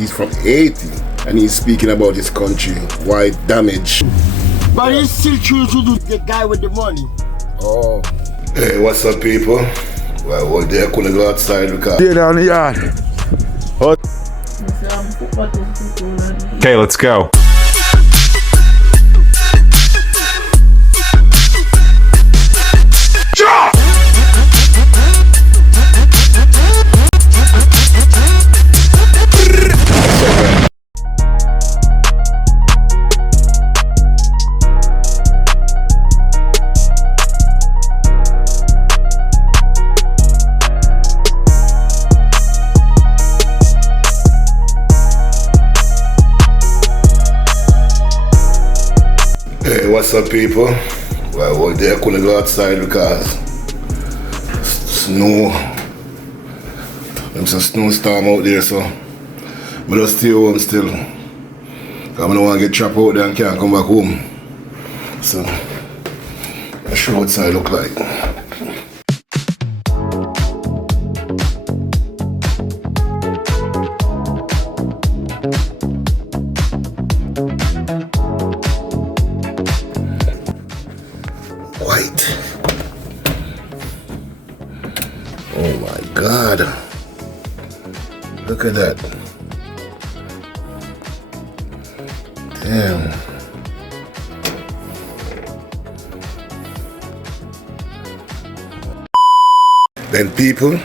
He's from Haiti and he's speaking about his country, why damage. But he still choose to do the guy with the money. Oh. Hey, what's up, people? Well, one day I couldn't go outside because... Stay down the yard. Okay, let's go. Hey, what's up, people? Well, one day I couldn't go outside because snow. There's a snowstorm out there, so I just stay home still. I don't want to get trapped out there and can't come back home. So, I'll show what outside look like. White. Oh my God. Look at that. Damn. Then people,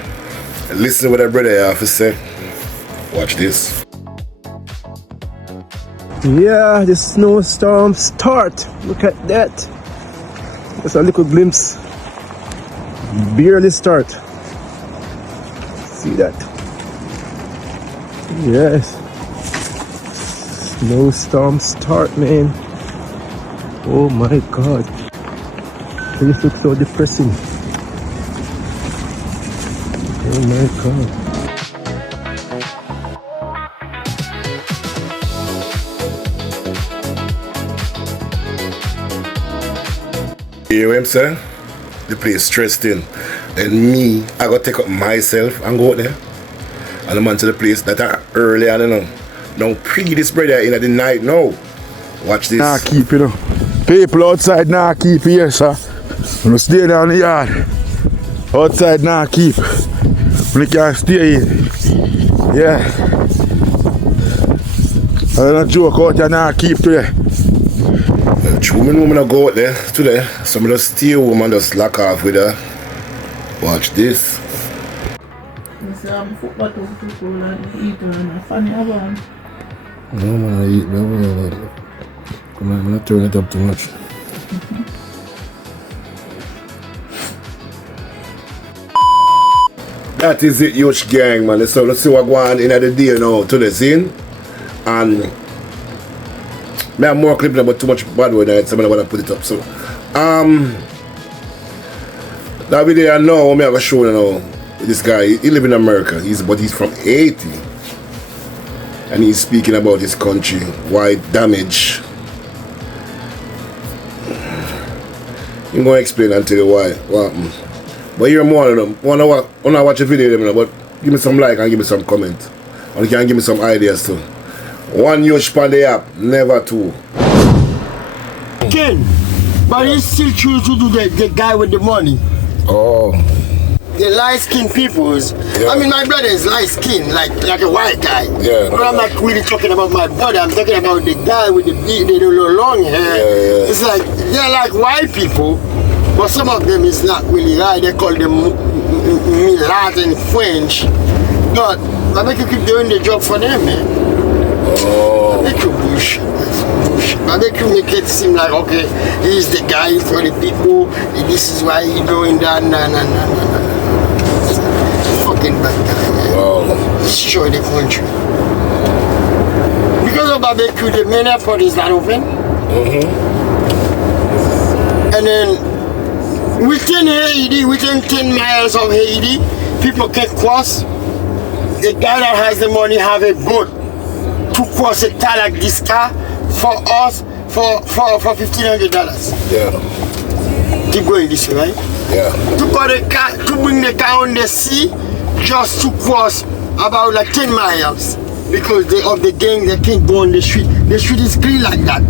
listen to what that brother have to say. Watch this. Yeah, the snowstorm start. Look at that. That's a little glimpse. Barely start. See that? Yes. Snowstorm start, man. Oh my God. This looks so depressing. Oh my God. You hear what I'm saying? The place stressed in. Then me, I gotta take up myself and go out there. And I'm onto the place that are early, I don't know. Now pre this brother in the night now. Watch this. Nah, keep it up. People outside now keep here, sir. When stay down the yard. Outside now keep. When you can't stay in. Yeah. I don't joke out there now keep today. True, me know I go out there today. So I just stay home and just lock off with her. Watch this. Football to people and eat and funny one. No man, I eat no. Come on, I'm not turning it up too much. That is it, huge gang, man. So let's see what going on in the day now to the scene. And I have more clips about too much bad word in it, so I want to put it up. So that video I know I'm gonna show you now. This guy, he live in America, but he's from Haiti. And he's speaking about his country, why damage. I'm gonna explain and tell you why. What happened. But you're more of them. Wanna watch a video, but give me some like and give me some comment. And you can give me some ideas too. One huge pan the app, never two. Ken, but he still choose to do the guy with the money. Oh. The light-skinned peoples. Yeah. I mean, my brother is light-skinned, like a white guy. Yeah. But I'm not really talking about my brother. I'm talking about the guy with the long hair. Yeah. It's like they're like white people, but some of them is not really right. They call them mulat in French. But I make you keep doing the job for them, man. Oh. I make you bullshit. I make you make it seem like, okay, he's the guy for the people. This is why he's doing that. Nah. Fucking bad guy, man. Wow. Destroy the country. Because of barbecue, the main airport is not open. And then within Haiti, within 10 miles of Haiti, people can cross. The guy that has the money have a boat to cross a car like this car for us for $1,500. Yeah. Keep going this way, right? Yeah. To bring the car on the sea just to cross about like 10 miles. because of the gang, they can't go on the street. The street is clean like that.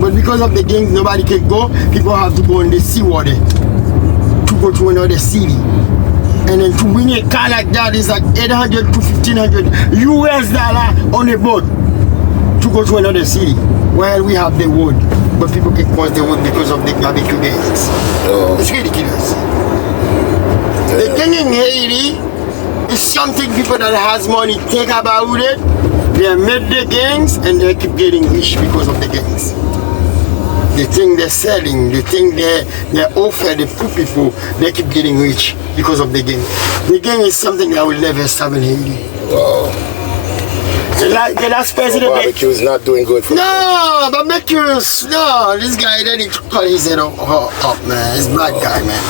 But because of the gangs, nobody can go. People have to go in the seawater to go to another city. And then to win a car like that is like 800 to 1500 US dollar on a boat to go to another city. While we have the wood, but people can cross the wood because of the barbecue gangs. It's ridiculous. The gang in Haiti is something people that has money think about it. They made the gangs and they keep getting rich because of the gangs. The thing they're selling, the thing they offer the poor people, they keep getting rich because of the gang. The gang is something that will never stop in Haiti. Wow. Like the last president. Barbecue is not doing good for No, barbecues. No, this guy didn't cut his head up, man. He's black guy, man.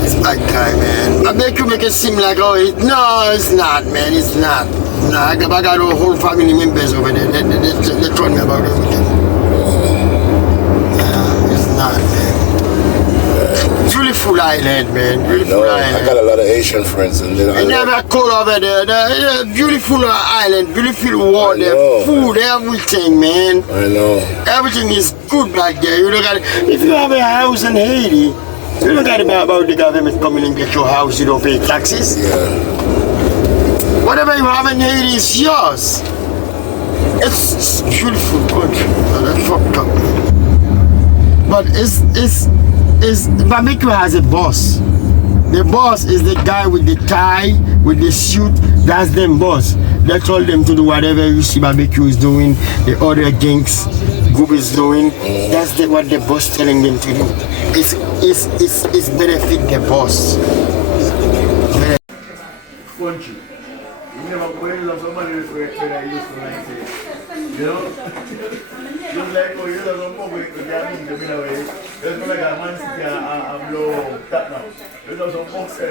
He's black guy, man. Barbecue make it seem like, oh, no, it's not, man. It's not. No, I got a whole family members over there. They told me about everything. Yeah, it's not, man. Beautiful island, man. Beautiful island. I got a lot of Asian friends, and then I never call over there. Beautiful island, beautiful water, food, everything, man. I know. Everything is good back there. You don't got. If you have a house in Haiti, you don't got to worry about the government coming and get your house. You don't pay taxes. Yeah. Whatever you have in Haiti is yours. It's beautiful country. That's fucked up. But barbecue has a boss. The boss is the guy with the tie, with the suit. That's them boss. They told them to do whatever you see barbecue is doing, the other gangs group is doing. That's what the boss telling them to do. It's benefit the boss. Country. You never go in love somebody when I used to like it. You know? Just like how you love some public with your means to be away. Just like a man city and blow tap now. You know some folks say,